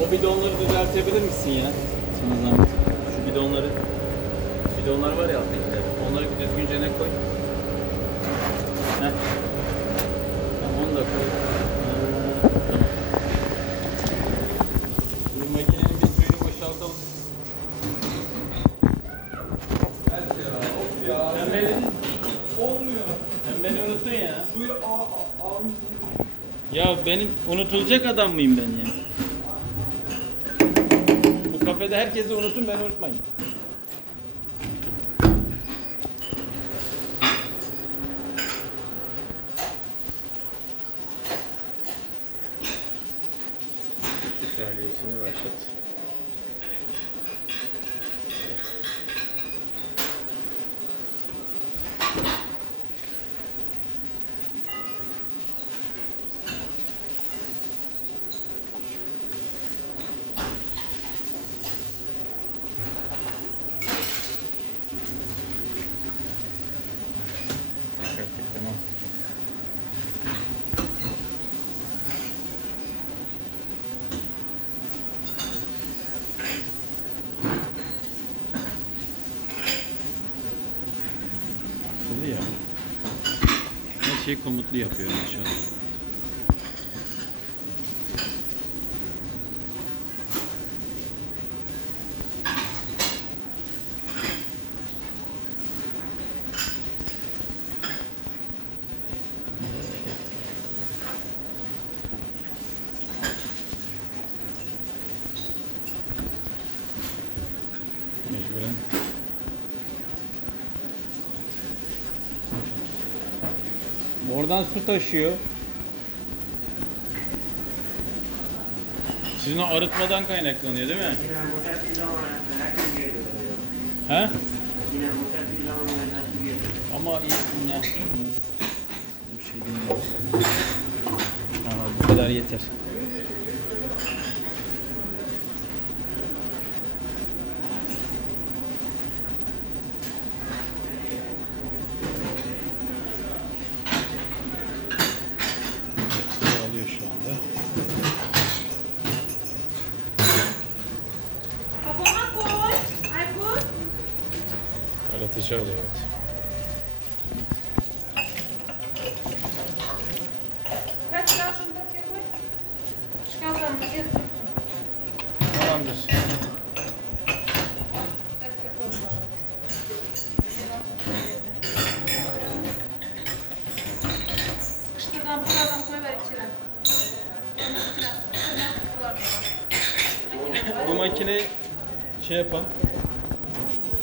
O bidonları düzeltebilir misin ya? Sana zahmet. Şu bidonlar var ya alttakiler. Onları bir düzgünce ne koy? Heh. Tamam, onu da koy. Tamam. Bu makinenin bir suyunu boşaltalım. Sen beni Olmuyor. Sen beni unuttun ya. Suyu almışsın. Ya benim unutulacak adam mıyım ben ya? Bu kafede herkesi unutun, beni unutmayın. İtalyasını başlat. Tamam. Akıllı ya. Her şeyi komutlu yapıyor inşallah. Mecburen. Oradan su taşıyor. Sizin o arıtmadan kaynaklanıyor değil mi? He? Ama iyi ya. Bir şey bilmiyorum. Tamam, bu kadar yeter. Alıyor şu anda. Aratıcı alıyor, evet. Tamamdır. Sıkıştırdan buradan koyver içine. Bu makine şey yapan,